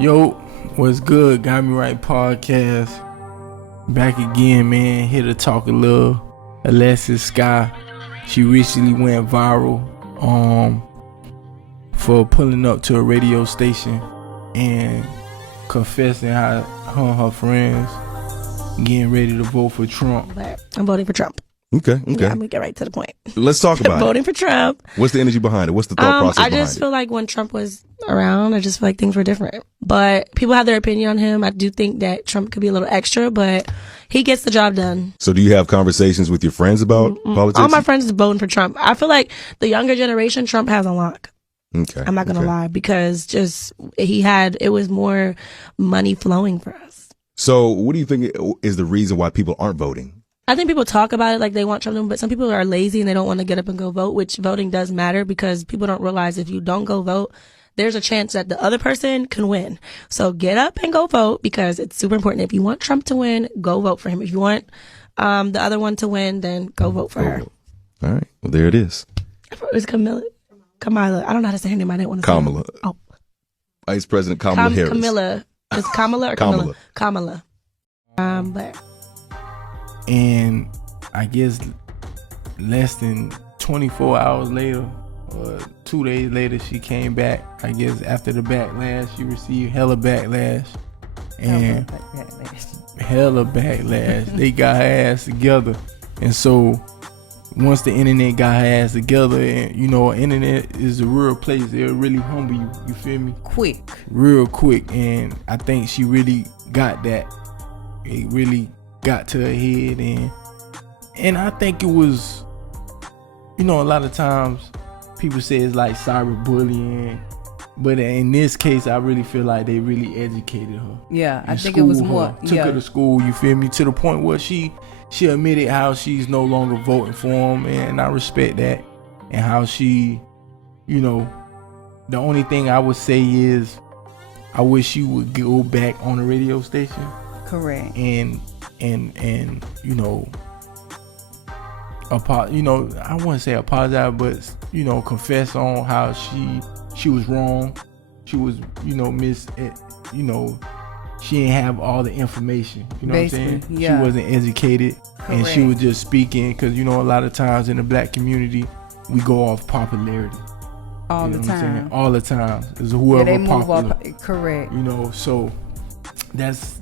Yo, what's good? Got Me Right podcast. Back again, man. Here to talk a little. Alexis Sky. She recently went viral for pulling up to a radio station and confessing how her and her friends getting ready to vote for Trump. I'm voting for Trump. Okay. Yeah, I'm gonna get right to the point. Let's talk about voting for Trump. What's the energy behind it? What's the thought process behind it? I just feel like when Trump was around, I just feel like things were different. But people have their opinion on him. I do think that Trump could be a little extra, but he gets the job done. So do you have conversations with your friends about politics? All my friends are voting for Trump. I feel like the younger generation, Trump has a lock. Okay. I'm not gonna lie, because it was more money flowing for us. So what do you think is the reason why people aren't voting? I think people talk about it like they want Trump, but some people are lazy and they don't want to get up and go vote, which voting does matter because people don't realize if you don't go vote, there's a chance that the other person can win. So get up and go vote because it's super important. If you want Trump to win, go vote for him. If you want the other one to win, then go vote for her. All right. Well, there it is. It's Kamala. I don't know how to say her name. I didn't want to Kamala. say it. Vice President Kamala Harris. Kamala. Is Kamala or Kamala? Kamala. But... And I guess less than 24 hours later, or 2 days later, she came back. I guess after the backlash, she received hella backlash. And hella backlash. They got her ass together. And so once the internet got her ass together, and you know, internet is a real place. It'll really humble you. You feel me? Real quick. And I think she really got that. It really got to her head, and I think it was, you know, a lot of times people say it's like cyberbullying, but in this case I really feel like they really educated her. Yeah, I think it was more. Took her to school, you feel me, to the point where she admitted how she's no longer voting for him, and I respect that, and how she, you know, the only thing I would say is I wish she would go back on the radio station. Correct. And you know, I wouldn't say apologize, but you know, confess on how she was wrong. She was, you know, she didn't have all the information. You know basically, what I'm saying? Yeah. She wasn't educated. Correct. And she was just speaking because, you know, a lot of times in the black community we go off popularity. All the time. All the time. It's whoever they move popular. Correct. You know, so that's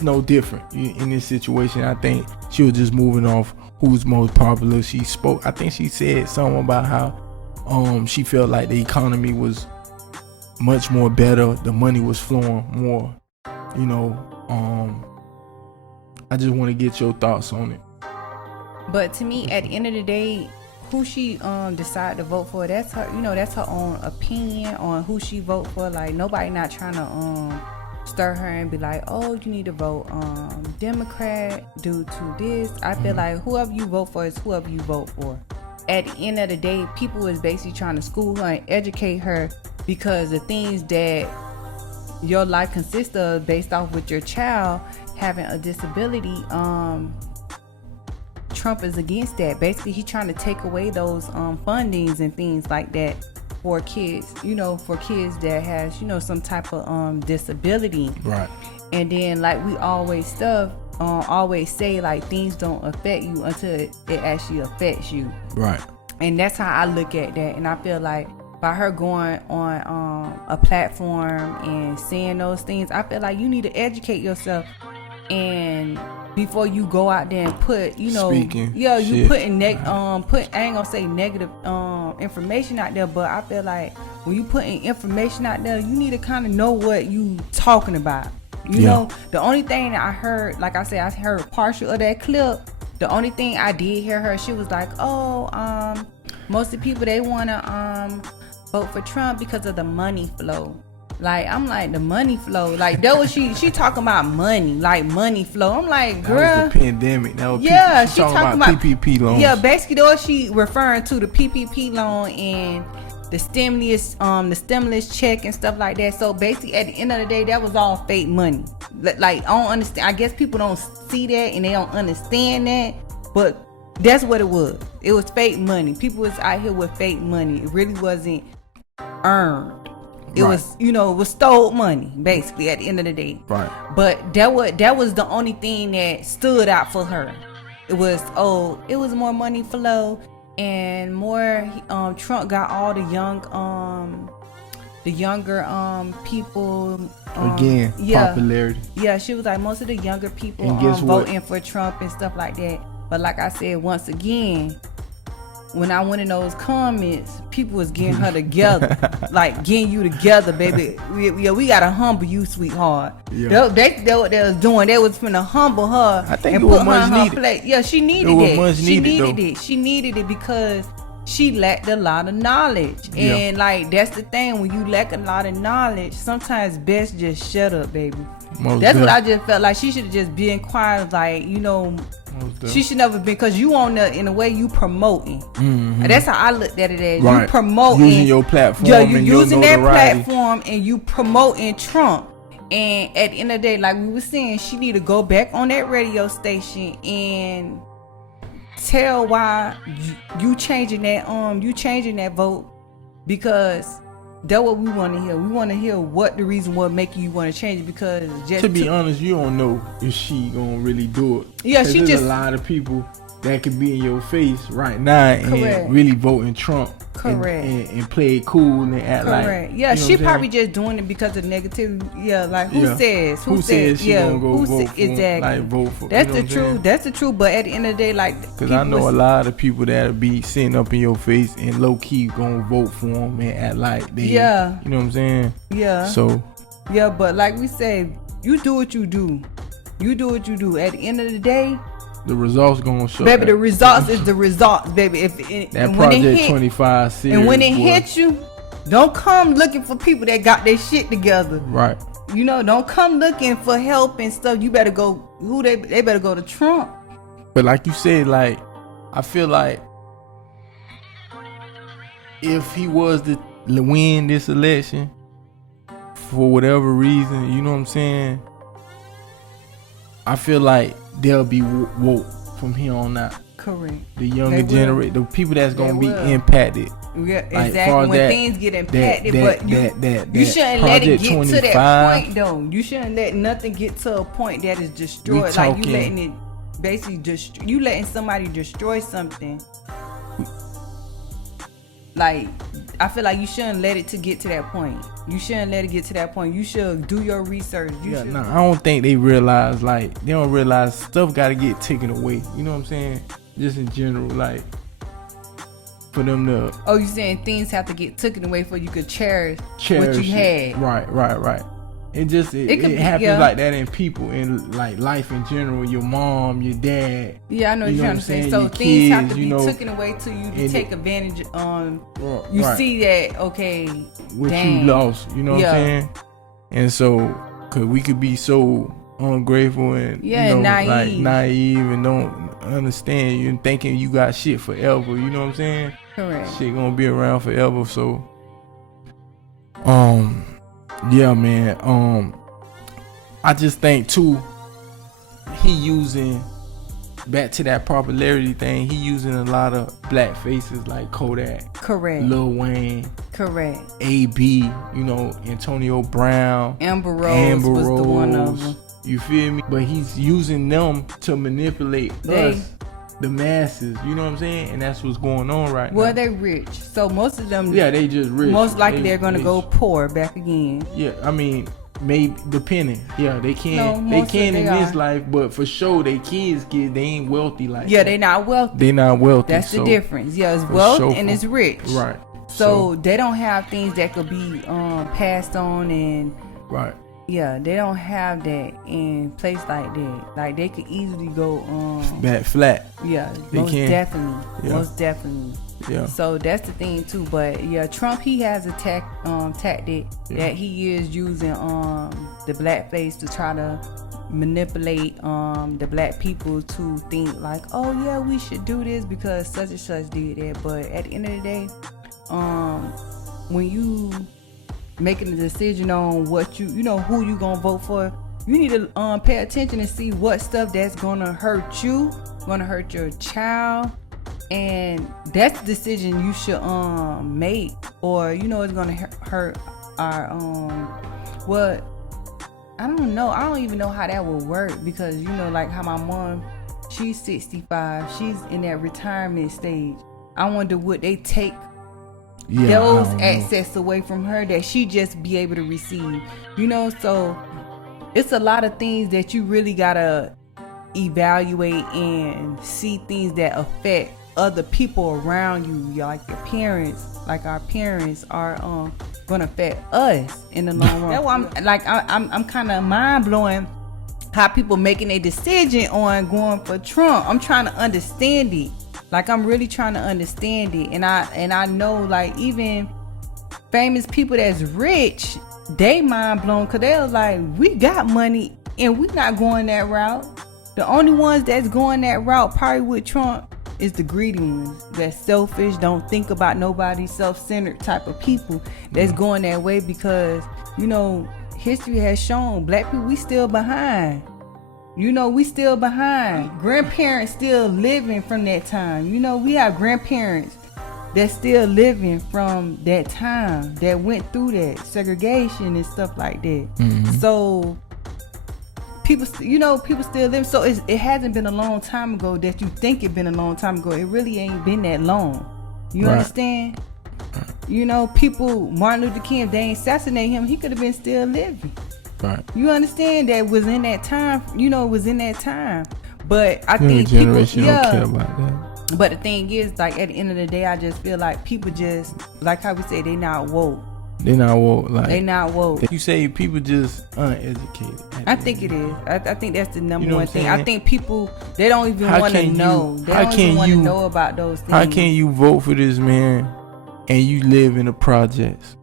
no different in this situation. I think she was just moving off who's most popular. She spoke, I think she said something about how she felt like the economy was much more better, the money was flowing more, you know. I just want to get your thoughts on it. But to me, at the end of the day, who she decide to vote for, that's her, you know, that's her own opinion on who she vote for. Like, nobody not trying to stir her and be like, oh, you need to vote Democrat due to this. I feel like whoever you vote for is whoever you vote for. At the end of the day, people is basically trying to school her and educate her, because the things that your life consists of based off with your child having a disability, Trump is against that. Basically, he's trying to take away those fundings and things like that for kids, you know, for kids that has, you know, some type of disability. Right. And then, like we always say, like, things don't affect you until it actually affects you. Right. And that's how I look at that. And I feel like by her going on a platform and saying those things, I feel like you need to educate yourself, and before you go out there and put, you know, Speaking you putting I ain't gonna say negative information out there, but I feel like when you putting information out there, you need to kind of know what you talking about. You know, the only thing that I heard, like I said, I heard partial of that clip. The only thing I did hear her, she was like, most of the people, they wanna vote for Trump because of the money flow. Like, I'm like, the money flow, like that was she talking about money, like money flow. I'm like, girl, that was the pandemic. That was she talking about PPP loans. Yeah, basically though, she referring to the PPP loan and the stimulus check and stuff like that. So basically, at the end of the day, that was all fake money. Like, I don't understand. I guess people don't see that and they don't understand that, but that's what it was. It was fake money. People was out here with fake money. It really wasn't earned. It was, you know, it was stole money, basically, at the end of the day. Right. But that was the only thing that stood out for her. It was more money flow and more. Trump got all the younger people. Again, popularity. Yeah, she was like most of the younger people voting for Trump and stuff like that. But like I said, once again, when I went in those comments, people was getting her together, like getting you together, baby. We gotta humble you, sweetheart. Yeah. That's what they was doing. They was finna humble her. I think it was much needed. Place. Yeah, she needed it. She needed it. She needed it because she lacked a lot of knowledge. And like that's the thing, when you lack a lot of knowledge, sometimes best just shut up, baby. That's what I just felt like. She should have just been quiet, like, you know. She should never been, because you on the, in a way, you promoting. And that's how I looked at it as. Right. You promoting, using your platform. Yeah, you using that platform and you promoting Trump. And at the end of the day, like we were saying, she need to go back on that radio station and tell why you changing that vote, because that's what we want to hear. We want to hear what the reason what making you want to change it, because just to be honest, you don't know if she gonna really do it. Yeah, there's a lot of people that could be in your face right now and really voting Trump. Correct. And play it cool and act like. Yeah, she probably just doing it because of negativity. Yeah, like who says she gonna go vote for exactly. him, like vote for. That's the truth. That's the truth. But at the end of the day, like, because I know a lot of people that'll be sitting up in your face and low key gonna vote for him and act like they. Yeah. You know what I'm saying? Yeah. So. Yeah, but like we said, you do what you do. You do what you do. At the end of the day, the results gonna show. Baby, the results is the results, baby. That Project 25 series. And when it hits you, don't come looking for people that got their shit together. Right. You know, don't come looking for help and stuff. You better go. They better go to Trump. But like you said, like, I feel like if he was to win this election for whatever reason, you know what I'm saying, I feel like they'll be woke from here on out. Correct. The younger generation, the people that's gonna be impacted. Yeah, exactly. When things get impacted, but you shouldn't let it get to that point, though. You shouldn't let nothing get to a point that is destroyed. Like you letting it basically you letting somebody destroy something. Like, I feel like you shouldn't let it to get to that point. You shouldn't let it get to that point. You should do your research. I don't think they realize, like, they don't realize stuff got to get taken away. You know what I'm saying? Just in general, like, for them to. Oh, you saying things have to get taken away for you could cherish what you had. Right. It happens like that in people, in like life in general. Your mom, your dad. Yeah, I know what you're trying to say. So things kids, have to be taken away to you to take advantage on. You see that, okay, what you lost. You know what I'm saying? And so, cause we could be so ungrateful and naive and don't understand you and thinking you got shit forever. You know what I'm saying? Correct. Shit gonna be around forever. So, yeah, man. I just think too, he using, back to that popularity thing, he using a lot of black faces like Kodak. Correct. Lil Wayne. Correct. AB, you know, Antonio Brown. Amber Rose was the one of them. You feel me? But he's using them to manipulate us, the masses. You know what I'm saying? And that's what's going on right now. Well, they rich. So most of them. Yeah, they just rich. Most likely they're going to go poor back again. Yeah, I mean, maybe depending. Yeah, they can. They can in this life, but for sure, they kids, they ain't wealthy like. Yeah, they not wealthy. They not wealthy. That's the difference. Yeah, it's wealth and it's rich. Right. So they don't have things that could be passed on and. Right. Yeah, they don't have that in place like that. Like they could easily go back flat. Yeah, they most can. definitely. Yeah. Most definitely. Yeah. So that's the thing too. But yeah, Trump, he has a tactic that he is using the blackface to try to manipulate the black people to think like, oh yeah, we should do this because such and such did that. But at the end of the day, when you making a decision on what you know who you gonna vote for, you need to pay attention and see what stuff that's gonna hurt you, gonna hurt your child, and that's the decision you should make, or you know it's gonna hurt what, I don't know. I don't even know how that would work because, you know, like how my mom, she's 65. She's in that retirement stage. I wonder would they take those access away from her that she just be able to receive, you know? So it's a lot of things that you really gotta evaluate and see things that affect other people around you, like your parents, like our parents are gonna affect us in the long run. That's why I'm kind of mind blowing how people making a decision on going for Trump. I'm trying to understand it. Like I'm really trying to understand it, and I know like even famous people that's rich, they mind blown because they're like, we got money and we not going that route. The only ones that's going that route probably with Trump is the greedy ones that's selfish, don't think about nobody, self-centered type of people that's going that way because, you know, history has shown black people, we still behind. You know, we still behind. Grandparents still living from that time. You know, we have grandparents that's still living from that time, that went through that segregation and stuff like that. Mm-hmm. So people still live. So it hasn't been a long time ago that you think it been a long time ago. It really ain't been that long. You understand? You know, people, Martin Luther King, if they ain't assassinate him, he could have been still living. Right. You understand that was in that time, you know, it was in that time. But I think people don't care about that. But the thing is, like at the end of the day, I just feel like people just, like how we say, they not woke. They not woke. Like, they not woke. You say people just uneducated. I think it is. I think that's the number one thing. I think people, they don't even want to know. They don't even want to know about those things. How can you vote for this man and you live in the projects?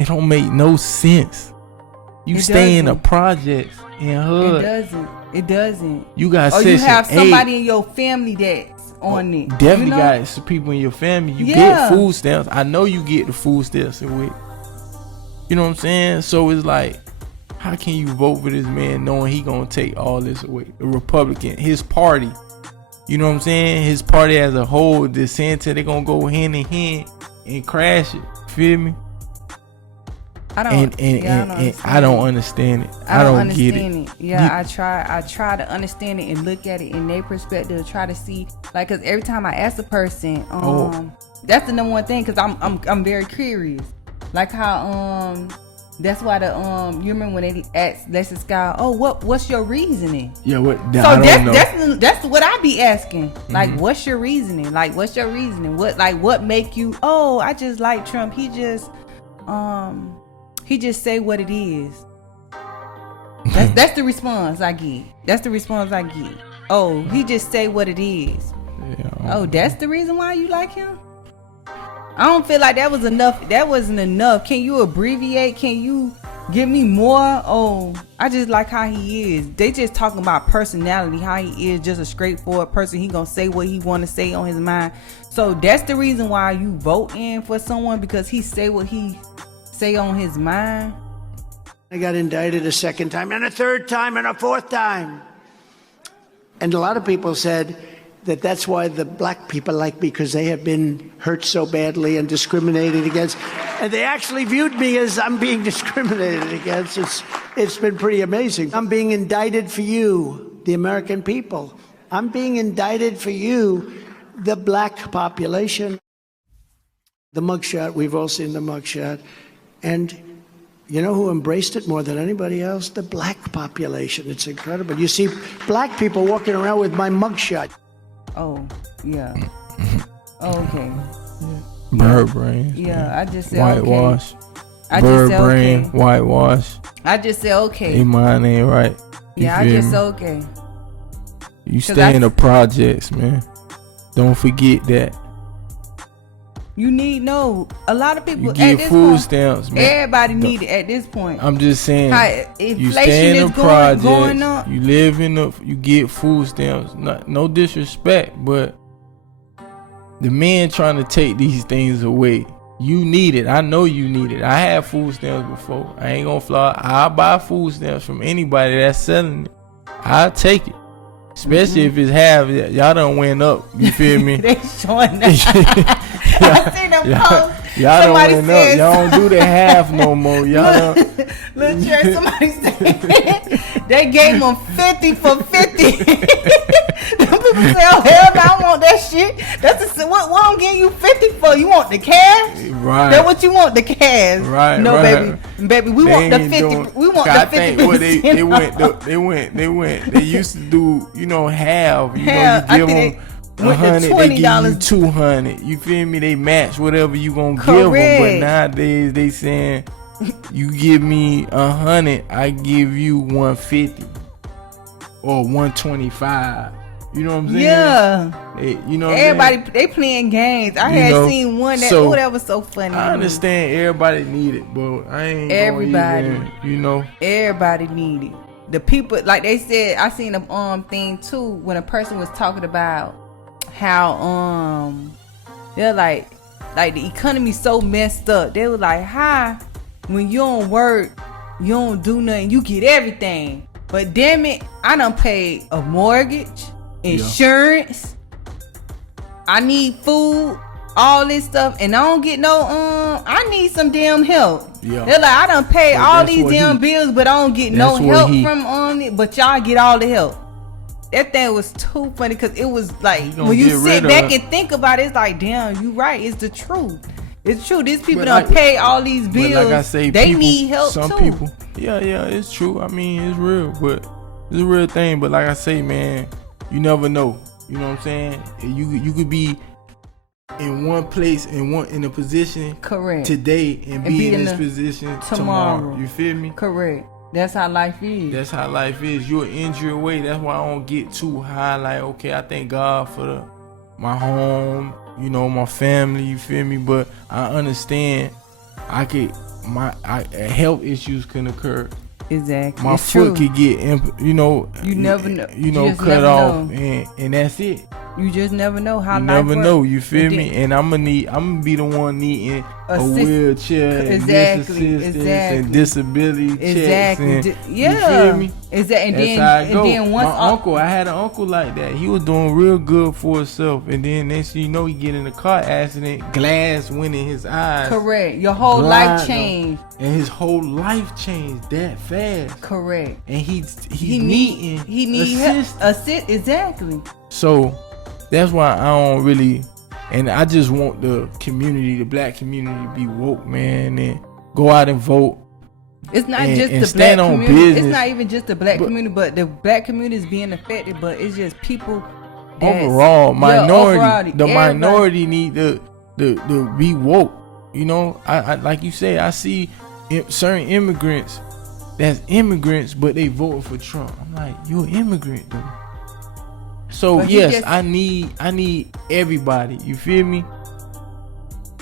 It don't make no sense. You stay in the projects in hood. It doesn't. You got or you have somebody in your family that's on it. Definitely got some people in your family. You get food stamps. I know you get the food stamps with. You know what I'm saying? So it's like, how can you vote for this man knowing he gonna take all this away? The Republican, his party. You know what I'm saying? His party as a whole, the center, they gonna go hand in hand and crash it. Feel me? I don't understand it. I don't get it. Yeah, I try to understand it and look at it in their perspective, try to see, like, cause every time I ask a person, that's the number one thing, cause I'm very curious, like how that's why you remember when they asked Alexis Scott, what's your reasoning? Yeah, what? That's what I be asking. Like, what's your reasoning? Like, what's your reasoning? What make you? Oh, I just like Trump. He just say what it is. That's the response I get. Oh, he just say what it is. Yeah, that's the reason why you like him? I don't feel like that was enough. That wasn't enough. Can you abbreviate? Can you give me more? Oh, I just like how he is. They just talking about personality, how he is, just a straightforward person. He gonna say what he want to say on his mind. So that's the reason why you vote in for someone, because he say what he say on his mind. I got indicted a second time and a third time and a fourth time. And a lot of people said that that's why the black people like me, because they have been hurt so badly and discriminated against. And they actually viewed me as I'm being discriminated against. It's been pretty amazing. I'm being indicted for you, the American people. I'm being indicted for you, the black population. The mugshot, we've all seen the mugshot. And you know who embraced it more than anybody else? The black population. It's incredible. You see black people walking around with my mugshot. Oh, yeah. Oh, okay. Bird brain. Yeah, I just said whitewash. Okay. Bird brain, whitewash. I just said okay. Hey, mine ain't right. Yeah, I just said okay. You stay in the projects, man. Don't forget that. You need a lot of people you get at this food point, stamps, man. Everybody need it at this point. I'm just saying, you stay in the projects, going up. You live you get food stamps. No disrespect, but the man trying to take these things away. You need it. I know you need it. I had food stamps before. I ain't gonna fly. I'll buy food stamps from anybody that's selling it. I'll take it. Especially if it's half, y'all done went up. You feel me? They showing that. I seen them posts. Y'all don't Somebody went said- up. Y'all don't do the half no more. Y'all don't. Little Cherry, somebody said they gave them 50 for 50. Them people say, oh, hell no, I want that shit. That's what I'm getting you 50 for. You want the cash? Right. That's what you want, the cash. Right, No, right. baby, we They want the ain't 50. doing- We want I the 50. think what they used to do, half. Half. I You give think them they went to $100, they give you $20. 200. You feel me? They match whatever you gonna give them. But Correct. nowadays they saying, you give me 100, I give you 150 or 125. You know what I'm saying? Yeah. What Everybody, I'm saying? they playing games. I had seen one that was so funny. I understand everybody need it, but I ain't Everybody. gonna even, Everybody need it. The people, like they said, I seen a thing too when a person was talking about how they're like the economy's so messed up. They were like, "Hi, when you don't work, you don't do nothing, you get everything." But damn it, I done paid a mortgage, insurance. I need food, all this stuff, and I don't get no. I need some damn help. Yeah. They're like, I done paid But all that's these what damn bills, but I don't get no that's what help he- from it. But y'all get all the help. That thing was too funny because it was like gonna when you get sit rid back of- and think about it, it's like, damn, you right. It's the truth. It's true. These people But done like- pay all these But bills. like I say, they people, need help some too. people, yeah, it's true. I mean, it's real, but it's a real thing. But like I say, man, you never know. You know what I'm saying? You could be in one place in a position Correct. today and be in this the- position tomorrow. tomorrow. You feel me? Correct. That's how life is. That's how life is. You're injured away. That's why I don't get too high. Like, okay, I thank God for my home, my family. You feel me? But I understand. Health issues can occur. Exactly. My It's foot true. could get, You never know. You just cut never off, know. and that's it. You just never know how You life never works. know. You feel And me? then- And I'm gonna be the one needing a Assist- wheelchair, and Exactly, this assistance exactly. and disability checks. Exactly. And, Yeah. You feel me? Exactly. And That's then, how it and go. then once My uncle, I had an uncle like that. He was doing real good for himself, and then next thing you know, he get in a car accident, glass went in his eyes. correct, your whole Blind, life though. changed. And his whole life changed that fast. Correct. And he He needing need assistance. assist. Exactly. So that's why I don't really, and I just want the community, the black community, to be woke, man, and go out and vote. It's not And- just and the stand black on community. business. It's not even just the black But- community, but the black community is being affected. But it's just people. that's- Overall, minority, overall, the everybody. minority need to be woke. I like you say, I see certain immigrants that's immigrants, but they voting for Trump. I'm like, you're an immigrant, though. So But he yes, just- I need everybody. You feel me?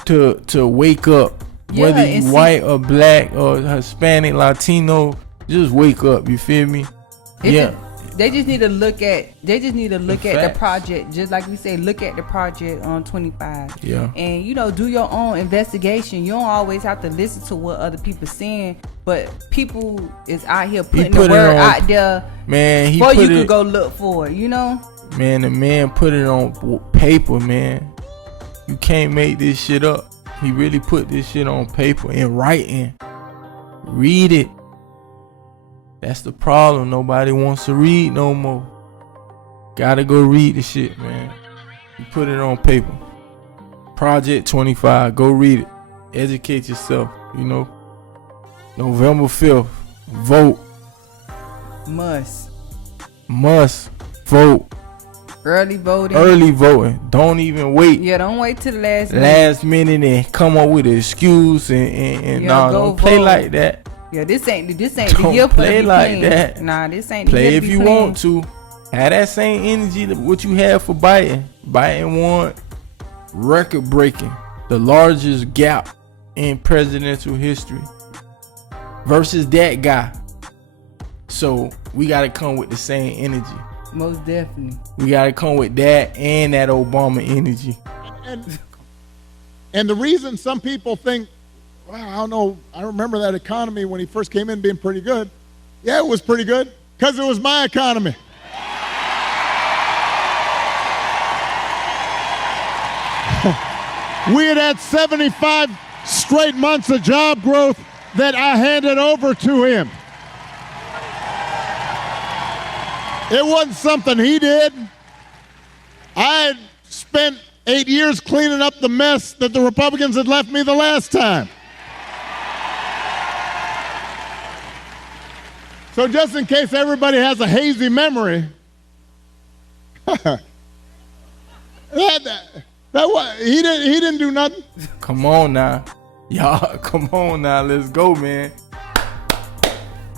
To wake up, Yeah, whether and you see- white or black or Hispanic, Latino, just wake up. You feel me? It's Yeah. They just need to look at. They just need to look at the facts. project, just like we say. Look at the project on 25. Yeah. And do your own investigation. You don't always have to listen to what other people saying, but people is out here putting put the it word on- out there Man, he before put you could it. go look for it. Man, the man put it on paper, man. You can't make this shit up. He really put this shit on paper in writing. Read it. That's the problem. Nobody wants to read no more. Gotta go read the shit, man. You put it on paper. Project 25. Go read it. Educate yourself, November 5th. Vote. Must Vote. early voting. Early voting. Don't even wait. Yeah, don't wait till the last minute. Last minute and come up with an excuse and Yeah, nah, go don't play vote. like that. Yeah, this ain't the Don't year for play to be like playing. that. Nah, this ain't the Play year to if be you playing. want to. Have that same energy that what you had for Biden. Biden won record breaking, the largest gap in presidential history versus that guy. So we gotta come with the same energy. Most definitely. We gotta come with that and that Obama energy. And the reason some people think, well, I don't know, I remember that economy when he first came in being pretty good. Yeah, it was pretty good because it was my economy. We had 75 straight months of job growth that I handed over to him. It wasn't something he did. I had spent 8 years cleaning up the mess that the Republicans had left me the last time. So just in case everybody has a hazy memory, he didn't do nothing. Come on now. Y'all, come on now. Let's go, man.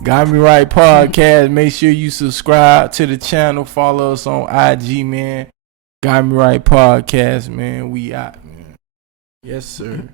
Got Me Right Podcast. Make sure you subscribe to the channel. Follow us on IG, man. Got Me Right Podcast, man. We out, man. Yes, sir.